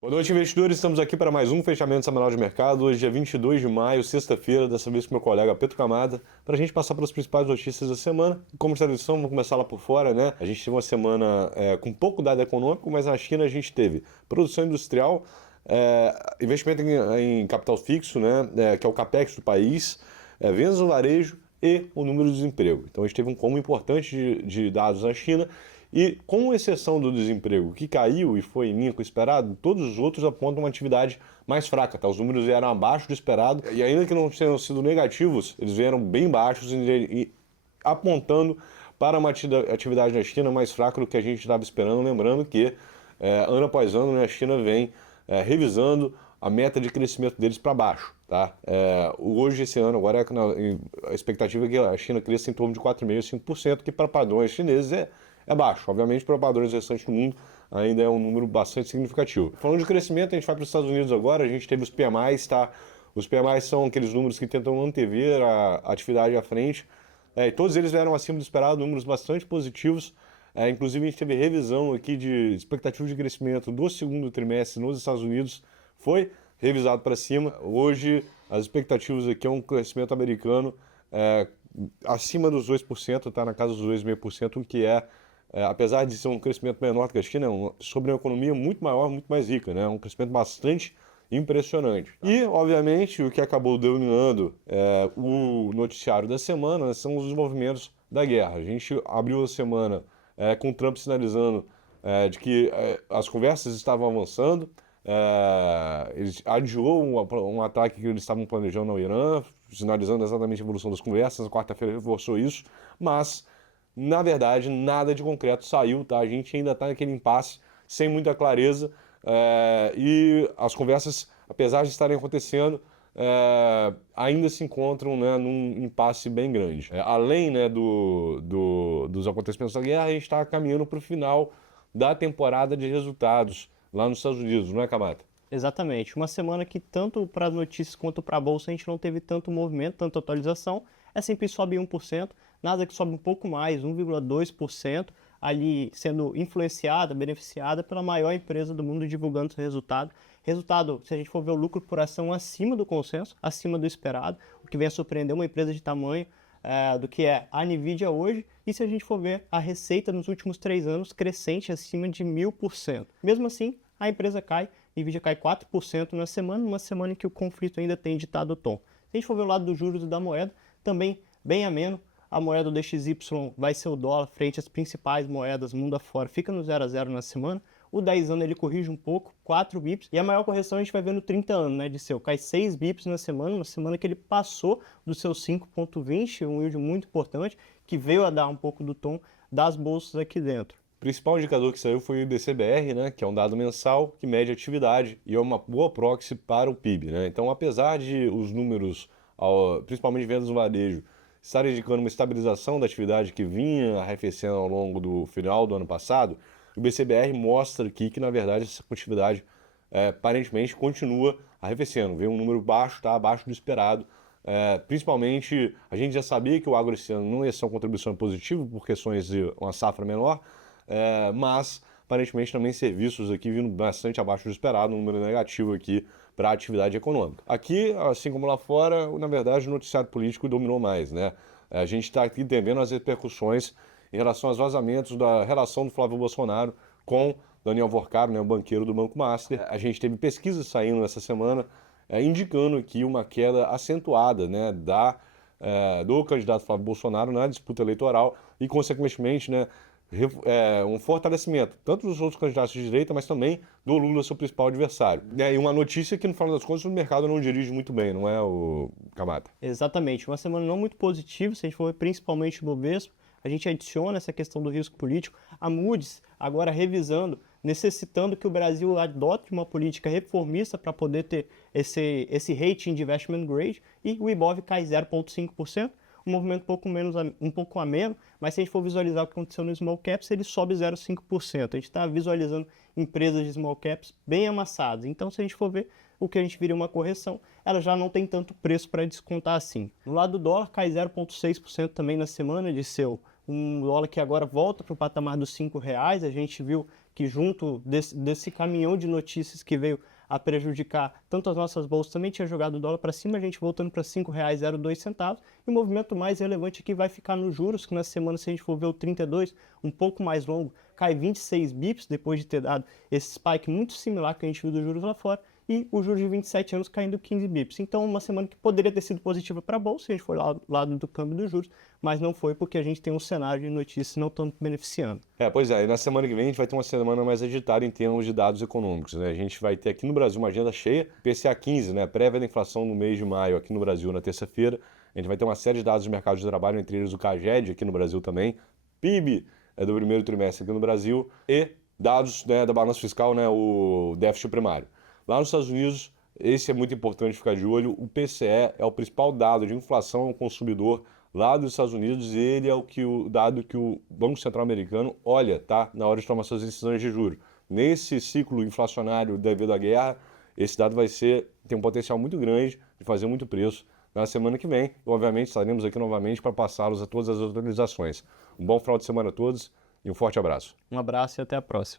Boa noite, investidores. Estamos aqui para mais um fechamento semanal de mercado. Hoje, dia 22 de maio, sexta-feira, dessa vez com meu colega Pedro Camada, para a gente passar pelas principais notícias da semana. Como de tradição, vamos começar lá por fora, né? A gente teve uma semana com pouco dado econômico, mas na China a gente teve produção industrial, investimento em capital fixo, né? Que é o capex do país, vendas no varejo e o número de desemprego. Então, a gente teve um combo importante de dados na China. E, com exceção do desemprego, que caiu e foi em linha com o esperado, todos os outros apontam uma atividade mais fraca, tá? Os números vieram abaixo do esperado, e ainda que não tenham sido negativos, eles vieram bem baixos e apontando para uma atividade na China mais fraca do que a gente estava esperando. Lembrando que, ano após ano, né, a China vem revisando a meta de crescimento deles para baixo, tá? Hoje, esse ano, agora a expectativa é que a China cresça em torno de 4,5% a 5%, que para padrões chineses é baixo. Obviamente, para padrões restantes do mundo, ainda é um número bastante significativo. Falando de crescimento, a gente vai para os Estados Unidos agora, a gente teve os PMIs, tá? Os PMIs são aqueles números que tentam antever a atividade à frente, e todos eles vieram acima do esperado, números bastante positivos. Inclusive, a gente teve revisão aqui de expectativa de crescimento do segundo trimestre nos Estados Unidos, foi revisado para cima. Hoje, as expectativas aqui é um crescimento americano acima dos 2%, tá na casa dos 2,5%, o que apesar de ser um crescimento menor que a China, sobre uma economia muito maior, muito mais rica, né? Um crescimento bastante impressionante. E, obviamente, o que acabou dominando o noticiário da semana são os desenvolvimentos da guerra. A gente abriu a semana com o Trump sinalizando de que as conversas estavam avançando. Eles adiou um ataque que eles estavam planejando ao Irã, sinalizando exatamente a evolução das conversas. Na quarta-feira reforçou isso, mas na verdade nada de concreto saiu, tá? A gente ainda está naquele impasse sem muita clareza, e as conversas, apesar de estarem acontecendo, ainda se encontram, né, num impasse bem grande. Além, né, dos acontecimentos da guerra, a gente está caminhando para o final da temporada de resultados lá nos Estados Unidos, não é, Kamata? Exatamente. Uma semana que tanto para as notícias quanto para a bolsa a gente não teve tanto movimento, tanta atualização. S&P sobe 1%, Nasdaq sobe um pouco mais, 1,2%, ali sendo influenciada, beneficiada pela maior empresa do mundo divulgando seu resultado. Resultado, se a gente for ver o lucro por ação acima do consenso, acima do esperado, o que vem a surpreender uma empresa de tamanho do que é a Nvidia hoje, e se a gente for ver a receita nos últimos 3 anos crescente acima de 1000%. Mesmo assim, a empresa cai, a Nvidia cai 4% na semana, numa semana em que o conflito ainda tem ditado o tom. Se a gente for ver o lado dos juros e da moeda, também bem ameno. A moeda do DXY vai ser o dólar frente às principais moedas mundo afora, fica no 0 a 0 na semana. O 10 anos ele corrige um pouco, 4 bips, e a maior correção a gente vai ver no 30 anos, né, de seu, cai 6 bips na semana, uma semana que ele passou do seu 5,20, um yield muito importante, que veio a dar um pouco do tom das bolsas aqui dentro. O principal indicador que saiu foi o IBC-BR, né, que é um dado mensal que mede atividade e é uma boa proxy para o PIB, né? Então, apesar de os números, principalmente vendas no varejo, estarem indicando uma estabilização da atividade que vinha arrefecendo ao longo do final do ano passado, o IBC-BR mostra aqui que, na verdade, essa atividade aparentemente continua arrefecendo. Veio um número baixo, tá abaixo do esperado. Principalmente, a gente já sabia que o agro esse ano não ia ser uma contribuição positiva por questões de uma safra menor, mas aparentemente também serviços aqui vindo bastante abaixo do esperado, um número negativo aqui para a atividade econômica. Aqui, assim como lá fora, na verdade o noticiário político dominou mais, né? A gente está aqui entendendo as repercussões em relação aos vazamentos da relação do Flávio Bolsonaro com Daniel Vorcaro, né, o banqueiro do Banco Master. A gente teve pesquisas saindo nessa semana indicando aqui uma queda acentuada, né, do candidato Flávio Bolsonaro na disputa eleitoral e, consequentemente, né, um fortalecimento, tanto dos outros candidatos de direita, mas também do Lula, seu principal adversário. E uma notícia que, no final das contas, o mercado não dirige muito bem, não é, o Kamata? Exatamente, uma semana não muito positiva, se a gente for ver principalmente o Bovespa, a gente adiciona essa questão do risco político. A Moody's agora revisando, necessitando que o Brasil adote uma política reformista para poder ter esse rating de investment grade, e o Ibov cai 0,5%, um movimento um pouco ameno, mas se a gente for visualizar o que aconteceu no small caps, ele sobe 0,5%. A gente está visualizando empresas de small caps bem amassadas. Então, se a gente for ver o que a gente viria uma correção, ela já não tem tanto preço para descontar assim. No lado do dólar, cai 0,6% também na semana, de seu um dólar que agora volta para o patamar dos R$ 5. A gente viu que junto desse caminhão de notícias que veio a prejudicar tanto as nossas bolsas, também tinha jogado o dólar para cima, a gente voltando para R$ 5,02, e o movimento mais relevante aqui vai ficar nos juros, que na semana, se a gente for ver o 32, um pouco mais longo, cai 26 bips, depois de ter dado esse spike muito similar que a gente viu dos juros lá fora, e o juros de 27 anos caindo 15 bips. Então, uma semana que poderia ter sido positiva para a bolsa, se a gente for lá do lado do câmbio dos juros, mas não foi porque a gente tem um cenário de notícias não tanto beneficiando. Pois é, e na semana que vem a gente vai ter uma semana mais agitada em termos de dados econômicos, né? A gente vai ter aqui no Brasil uma agenda cheia, PCA 15, né? Prévia da inflação no mês de maio aqui no Brasil na terça-feira. A gente vai ter uma série de dados do mercado de trabalho, entre eles o CAGED aqui no Brasil também, PIB do primeiro trimestre aqui no Brasil e dados, né, da balança fiscal, né, o déficit primário. Lá nos Estados Unidos, esse é muito importante ficar de olho, o PCE é o principal dado de inflação ao consumidor lá dos Estados Unidos, e ele é o dado que o Banco Central americano olha, tá, na hora de tomar suas decisões de juros. Nesse ciclo inflacionário devido à guerra, esse dado tem um potencial muito grande de fazer muito preço na semana que vem. Obviamente, estaremos aqui novamente para passá-los a todas as atualizações. Um bom final de semana a todos e um forte abraço. Um abraço e até a próxima.